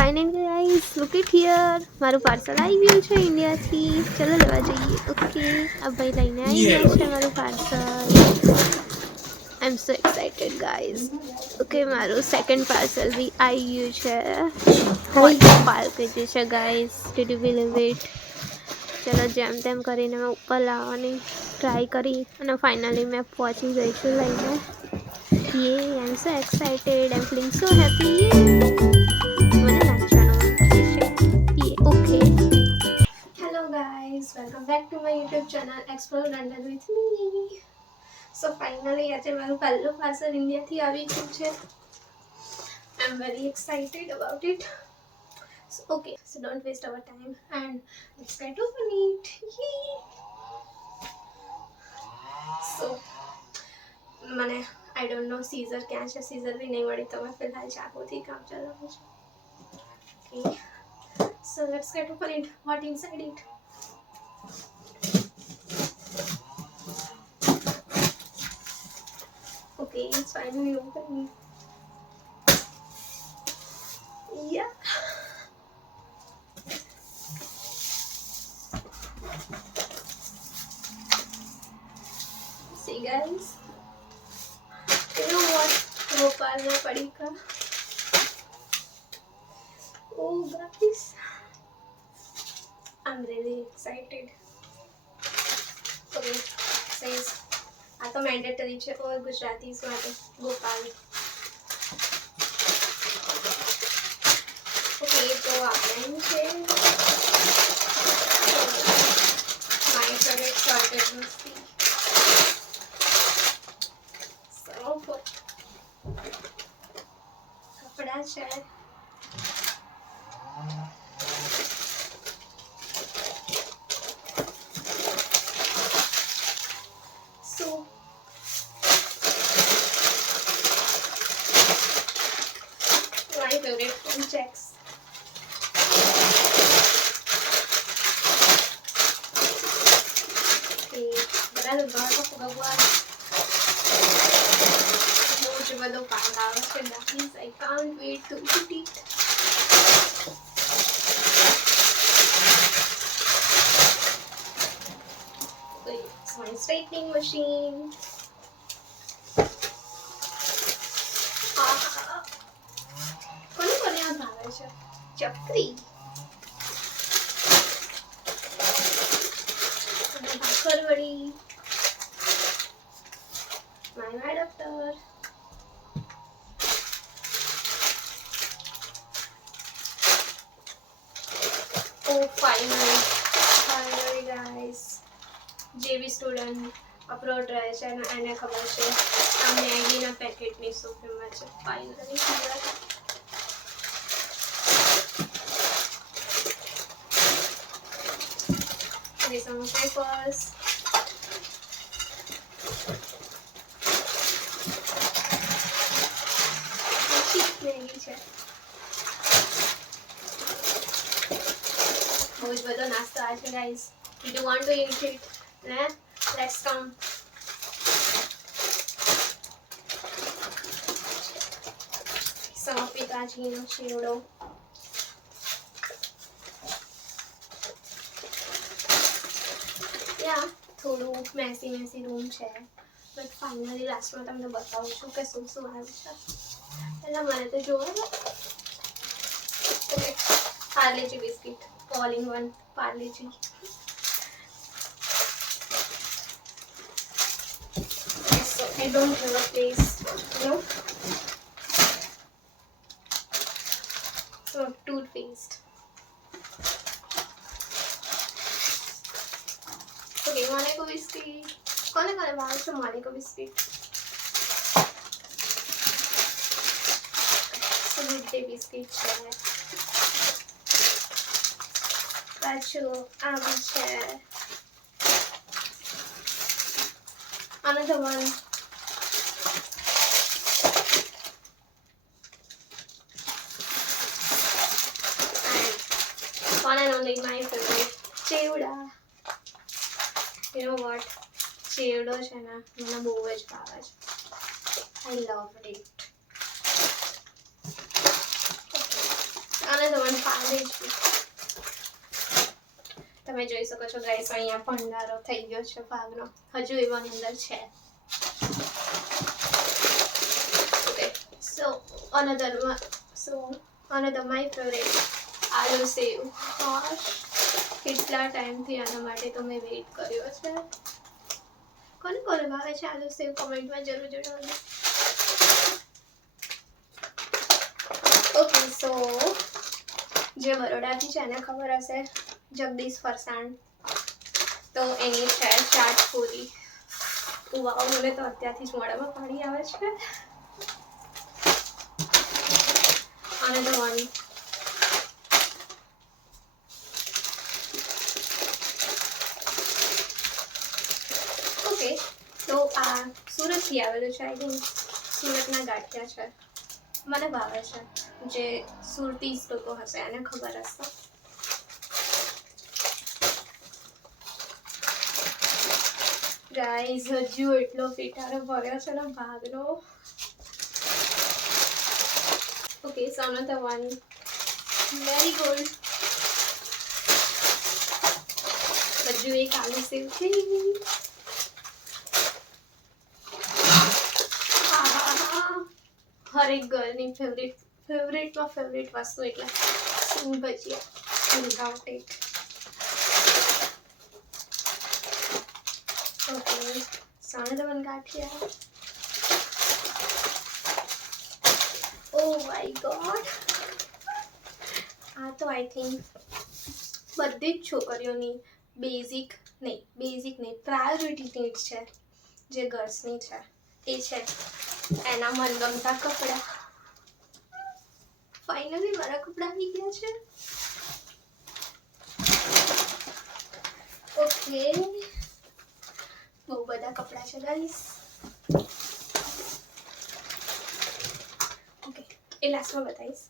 Finally guys look it here મારું પાર્સલ આવી ગયું છે ઇન્ડિયાથી. ચલો લેવા જઈએ. ઓકે આ ભાઈ લઈને આવી ગયા છે મારું પાર્સલ. આઈ am so excited guys. Okay મારું સેકન્ડ પાર્સલ બી આવી ગયું છે. વોટર પાર્ક જે છે guys. Did you believe it? ચલો જેમ તેમ કરીને મેં ઉપર લાવવાની ટ્રાય કરી અને ફાઇનલી મેં પહોંચી ગઈ છું લઈને. Yay I am so excited. I am feeling so happy. મને નાચવાનું મન કરે છે. Yay okay. Hello guys, welcome back to my YouTube channel explore London with me. So finally આજે મારું પહેલું પાર્સલ ઇન્ડિયાથી આવી ગયું છે. I am very excited about it. Okay, so don't waste our time and let's try to open it. Yay! So, મને I don't know scissor क्या है. सीजर भी नहीं मળી તો मैं फिलहाल चाकूથી કામ ચલાવું છું. Okay, so let's get open it. What inside it? Okay, it's finally open. Yeah. See guys, you know what? Bhopal में पड़ी का. Oh guys, I'm really excited. Okay, says આ તો મેન્ડેટરી છે ઓર ગુજરાતીસ માટે ગોપાલ. ઓકે તો આપણે છે માય ફેવરેટ સોર્ટેડ મસ્તી. કપડા છે. So my favorite phone checks. બધા ઘર તો ભગવાન બહુ જ બધો પાક આવે છે. Guys I can't wait to eat it. It's my straightening machine. કોને આ ભાવે છે? ચકરી અને bhakarwadi. my adapter. Oh finally guys, જે બી સ્ટુડન્ટ અપલોડ રહે છે એને ખબર છે આ મેગીના પેકેટની શું કિંમત છે. ફાઇનલી ખબર. These are my papers. Maggi છે. બહુ જ બધો નાસ્તો આવે છે guys. If you want to eat it, let's come. પિતાજીનો શેવડો. યા થોડું મેસી રૂમ છે બટ ફાઇનલી લાસ્ટમાં તમને બતાવું છું કે શું શું આવ્યું છે. પહેલાં મને તો જોવો ને. Parle-G biscuit all in one. Parle-G. So I don't have a place, you know. So toothpaste. Okay, Monaco biscuit. કોને ભાવે છે Monaco biscuit? So good day biscuit છે. પાછું આમ છે. Another one. And one and only my favorite, chivda. You know what? ચેવડો છે ને મને બહુ જ ભાવે છે. I love it. Another ફાવે જ. તમે જોઈ શકો છો ગાઈસ, અહીંયા ભંડારો થઈ ગયો છે ભાગનો, હજુ એવા અંદર છે. ઓકે, સો another my favorite આલુ સેવ. કેટલા ટાઈમથી આના માટે તો મેં વેઇટ કર્યો છે. કોને કોને ભાવે છે આલુ સેવ કમેન્ટમાં જરૂર જણાવજો. ઓકે, સો જે બરોડાથી છે એને ખબર હશે જગદીશ ફરસાણ, તો એની છે ચાટ પૂરી. વાવ, મને તો અત્યારથી જ મોઢામાં પાણી આવે છે. અને તો વન ઓકે, તો આ સુરતથી આવેલું છે. આઈ થિંક સુરતના ગાંઠિયા છે. મને ભાવે છે. જે સુરતીસ લોકો હશે એને ખબર હશે. ગાઈઝ, હજુ એટલો પીટારો ભર્યો છે ને ભાગનો. ઓકે, સો another one. Very good. હજુ એક આલુ સેવ છે. હરેક ગર્લની ફેવરેટમાં ફેવરેટ વસ્તુ એટલે સિંગ ભજીયા without it. Okay, another one ganthiya. Oh my god, આ તો આઈ થિંક બધી જ છોકરીઓની બેઝિક નહીં પ્રાયોરિટી નીડ છે, જે ગર્લ્સની છે એ છે એના મનગમતા કપડાં. ફાઇનલી મારા કપડાં આવી ગયા છે. ઓકે, બહુ બધા કપડાં છે ગાઈસ. ઓકે, એ લાસ્ટમાં બતાવીશ.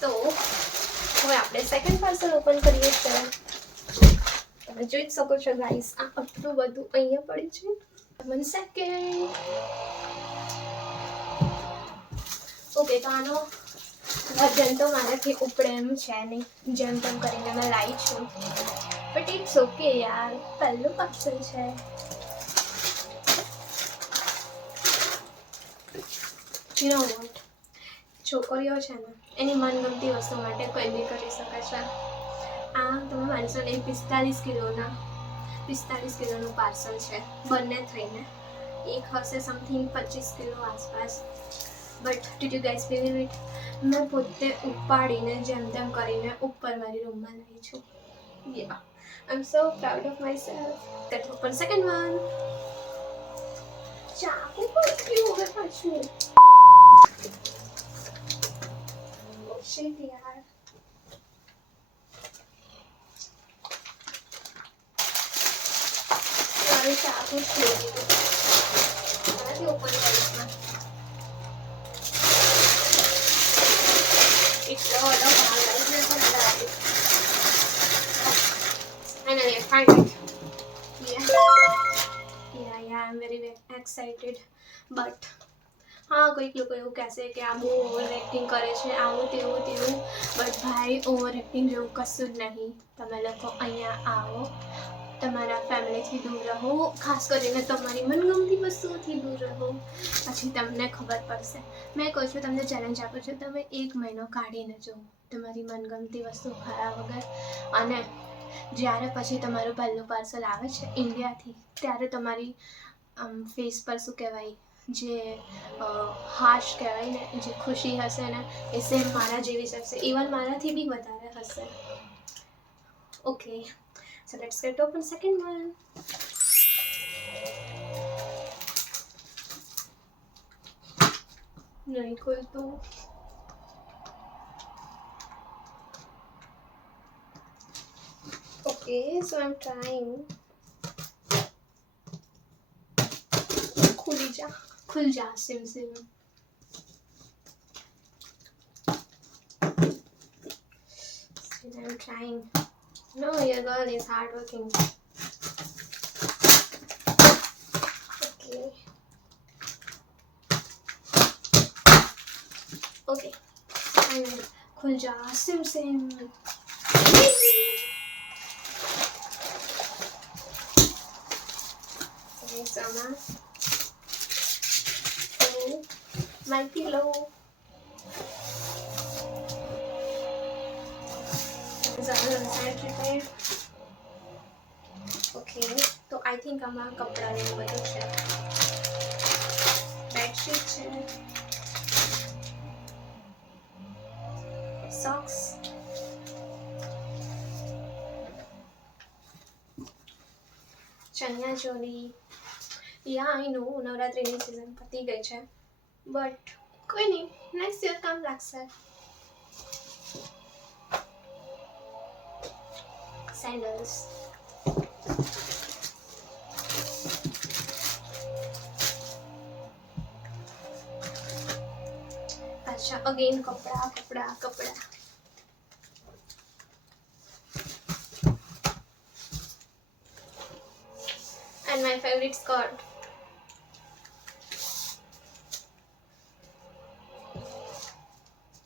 તો હવે આપણે સેકન્ડ પાર્સલ ઓપન કરીએ છીએ. તમે જોઈ શકો છો ગાઈસ, આ આટલું બધું અહીંયા પડ્યું છે. 1 સેકન્ડ. ઓકે, તો આનો વજન તો મારાથી ઉપડે એમ છે નહીં, જેમ તેમ કરીને મેં લાવી છું. બટ ઇટ્સ ઓકે યાર, પહેલું પાર્સલ છે. યુ નો વોટ, છોકરીઓ છે ને એની મનગમતી વસ્તુ માટે કંઈ બી કરી શકે છે. આ તમે માનશો નહીં, 45 કિલોનું પાર્સલ છે બંને થઈને. એક હશે સમથિંગ 25 કિલો આસપાસ. But did you guys believe it, મેં પોતે ઉપાડીને જેમ તેમ કરીને ઉપર મારી રૂમમાં લાવી છું. Yeah, I am so proud of myself. Let's open second one. ચાકુ પક્યું હવે પાછું. ઓ શિટ યાર. મારે ચાકુ છોડી દીધું. આનાથી ઓપન કરીશ ના. એટલો બધો ભાવ લાવી મેં પણ અંદર આપી. Finally, I find it. Yeah, I'm very excited. But હા, કોઈક લોકો એવું કહેશે કે આ બહુ ઓવર એક્ટિંગ કરે છે, આવું તેવું. બટ ભાઈ, ઓવર એક્ટિંગ જેવું કશું જ નહીં. તમે લોકો અહીંયા આવો, તમારા ફેમિલીથી દૂર રહો, ખાસ કરીને તમારી મનગમતી વસ્તુઓથી દૂર રહો, પછી તમને ખબર પડશે. મેં કહું છું, તમને ચેલેન્જ આપું છું, તમે 1 મહિનો કાઢીને જુઓ તમારી મનગમતી વસ્તુ ખરા વગર. અને જ્યારે પછી તમારું પહેલું પાર્સલ આવે છે ઇન્ડિયાથી, ત્યારે તમારી ફેસ પર શું કહેવાય, જે હાશ કહેવાય ને, જે ખુશી હશે ને, એ સેમ મારા જેવી જ હશે. ઇવન મારાથી બી વધારે હશે. Okay, so let's get open second one. नहीं खुलતું. Okay, so I'm trying. खुल जा SIM. Still I'm trying. No, your girl is hardworking. Okay. Finally. खुल जा SIM SIM sama my pillow okay तो आई थिंक આમાં કપડાં ને બધું છે બેડશીટ છે socks ચણિયા ચોલી या आई नो नवरात्रिની सीजन પતી ગઈ છે બટ કોઈ નહીં નેક્સ્ટ યર કામ લાગશે सैंडल्स अच्छा अगेन कपड़ा कपड़ा कपड़ा and my favorite skirt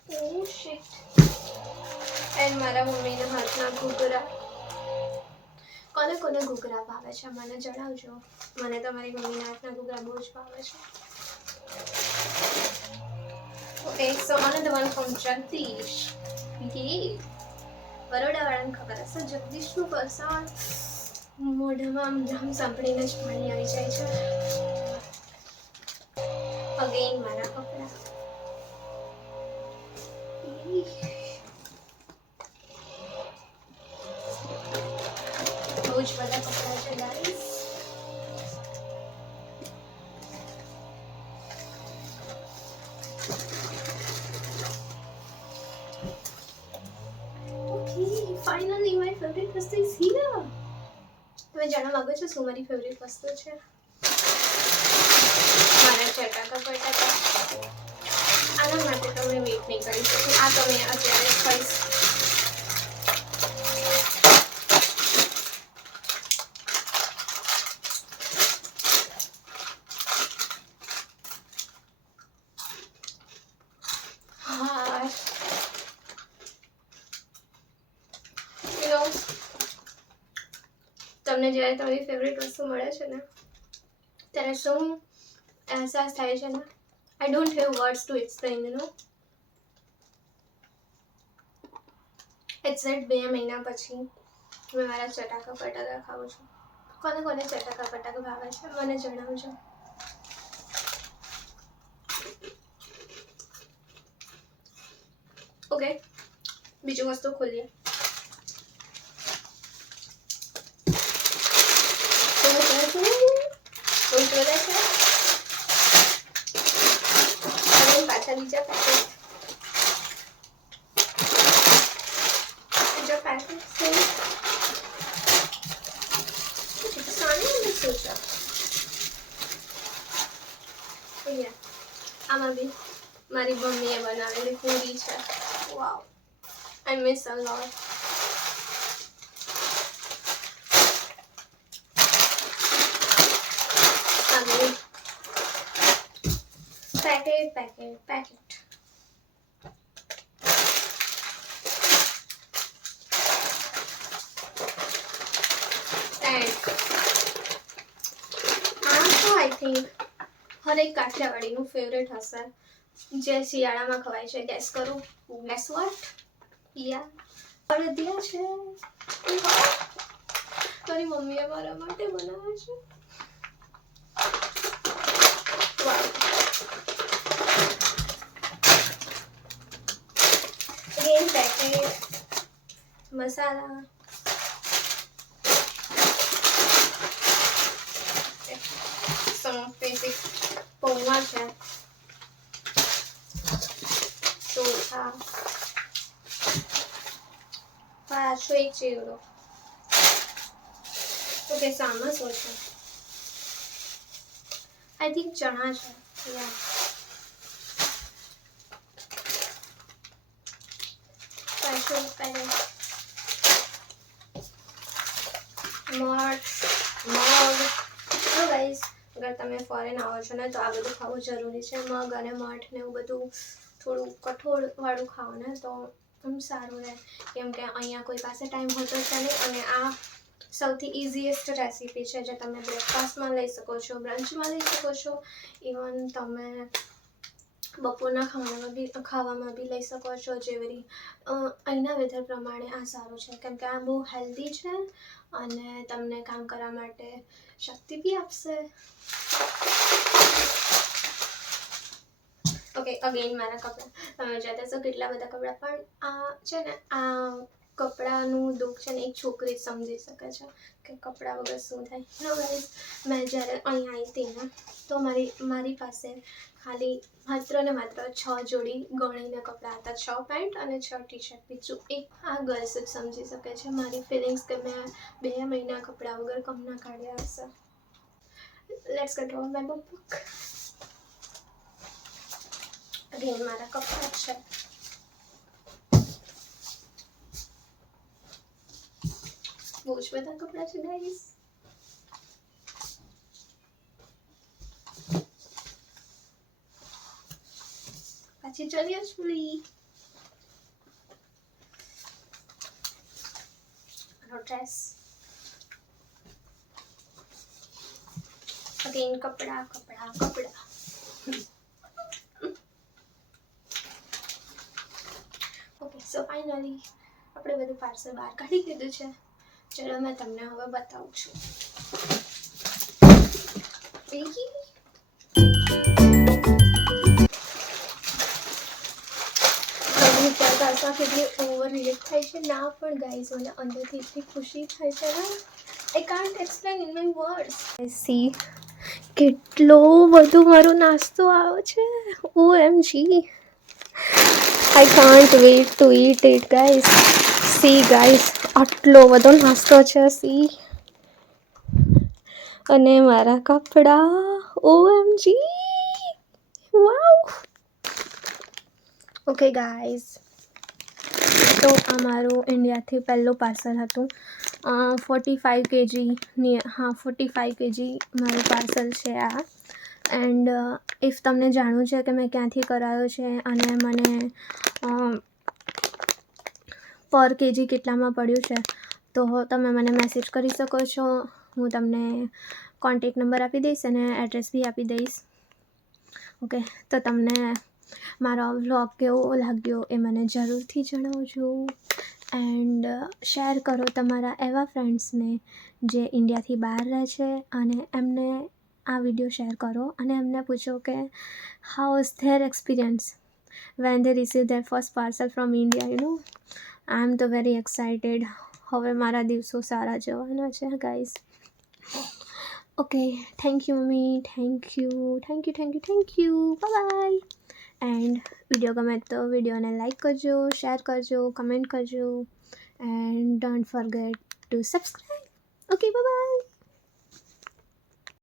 oh shit and મારા મમ્મીના હાથના ઘૂઘરા કોને કોને ઘૂઘરા ભાવે છે મને જણાવજો મને તો મારી મમ્મીના હાથના ઘૂઘરા બહુ જ ભાવે છે okay so another one from Jagdish yeah બરોડાવાળાને ખબર હશે જગદીશનું પરસાણ મોઢામાં નામ સાંભળીને જ પાણી આવી જાય છે અગેન મારા કપડા બહુ જ બધા કપડા છે guys okay finally my favourite વસ્તુ ઇઝ હિયર તમે જાણવા માંગો છો શું મારી ફેવરિટ વસ્તુ છે મારા ચટાકા બટાકા આના માટે તમે વેઇટ નહીં કરી શકો આ તમે અત્યારે ખાઈશ તમને જ્યારે તમારી ફેવરિટ વસ્તુ મળે છે ને ત્યારે શું અહેસાસ થાય છે ને I don't have words to explain you know exact 2 મહિના પછી મેં મારા ચટાકા પટાકા ખાઉં છું કોને કોને ચટાકા પટાકા ભાવે છે મને જણાવજો ઓકે બીજું વસ્તુ ખોલીએ પાછા બીજા પેકેટ બીજા પેકેટ છે સારી મને સોચા આમાં બી મારી મમ્મીએ બનાવેલી પૂરી છે wow I miss a lot packet and तो आई थिंक हर एक काठियावाड़ीનું ફેવરેટ હશે જે શિયાળામાં ખવાય છે ગેસ કરો ગેસ વોટ યા અડદિયા છે મારી મમ્મીએ મારા માટે બનાવ્યું છે again packet masala some basic પૌવા છે ચોખા પાછો એક ચેવડો ઓકે સામા શું છે આઈ થિંક ચણા છે યા ગાઈસ અગર તમે ફોરેન આવો છો ને તો આ બધું ખાવું જરૂરી છે મગ અને મઠ ને એવું બધું થોડું કઠોળ વાળું ખાઓ ને તો સારું રહે, કેમ કે અહીંયા કોઈ પાસે ટાઈમ હોતો છે નહીં, અને આ સૌથી ઇઝીએસ્ટ રેસીપી છે જે તમે બ્રેકફાસ્ટમાં લઈ શકો છો, બ્રંચમાં લઈ શકો છો, ઇવન તમે બપોરના ખાવામાં બી લઈ શકો છો. જેવી અહીંના વેધર પ્રમાણે આ સારું છે, કેમ કે આ બહુ હેલ્ધી છે અને તમને કામ કરવા માટે શક્તિ બી આપશે. ઓકે, અગેન મારા કપડાં તમે જોતા છો કેટલા બધા કપડાં, પણ આ છે ને આ કપડાનું દુઃખ છે ને એક છોકરી સમજી શકે છે કે કપડાં વગર શું થાય. નો ગાઈઝ, મેં જ્યારે અહીં આવી હતી ને તો મારી પાસે ખાલી માત્ર ને માત્ર 6 જોડી ગણીને કપડાં હતા, 6 પેન્ટ અને 6 ટી શર્ટ. બીજું એક આ ગર્લ્સ જ સમજી શકે છે મારી ફિલિંગ્સ કે મેં 2 મહિના કપડાં વગર કમના કાઢ્યા હશે. Let's gate on my book. Again મારા કપડાં છે. બહુ જ બધા કપડાં છે ગાઈસ. પાછી ચલીએ છોલી ડ્રેસ. અગેન કપડાં. ઓકે, સો ફાઇનલી આપણે બધું પાર્સલ બહાર કાઢી દીધું છે. ચલો મેં તમને હવે બતાવું છું. કેટલી ઓવર રિએક્ટ થાય છે ના, પણ ગાઈઝ મને અંદરથી એટલી ખુશી થાય છે ને, I can't explain in my words. See કેટલો બધો મારો નાસ્તો આવ્યો છે. OMG, I can't wait to eat it guys. See guys, આટલો બધો નાસ્તો છે. સી, અને મારા કપડાં. OMG, વાવ. ઓકે ગાઈઝ, તો આ મારું ઇન્ડિયાથી પહેલું પાર્સલ હતું. 45 kgની 45 kg મારું પાર્સલ છે આ. એન્ડ ઇફ તમને જાણવું છે કે મેં ક્યાંથી કરાવ્યો છે અને મને પર કેજી કેટલામાં પડ્યું છે, તો તમે મને મેસેજ કરી શકો છો. હું તમને કોન્ટેક નંબર આપી દઈશ અને એડ્રેસ બી આપી દઈશ. ઓકે, તો તમને મારો વ્લોગ કેવો લાગ્યો એ મને જરૂરથી જણાવજો. એન્ડ શેર કરો તમારા એવા ફ્રેન્ડ્સને જે ઇન્ડિયાથી બહાર રહે છે, અને એમને આ વિડીયો શેર કરો અને એમને પૂછો કે how is there experience when they receive their first parcel from India. I am તો વેરી એક્સાઇટેડ. હવે મારા દિવસો સારા જવાના છે guys. Okay, thank you mummy, thank you. Bye. And video ગમે તો વિડીયોને લાઈક કરજો, શેર કરજો, કમેન્ટ કરજો, and don't forget to subscribe. Okay, by.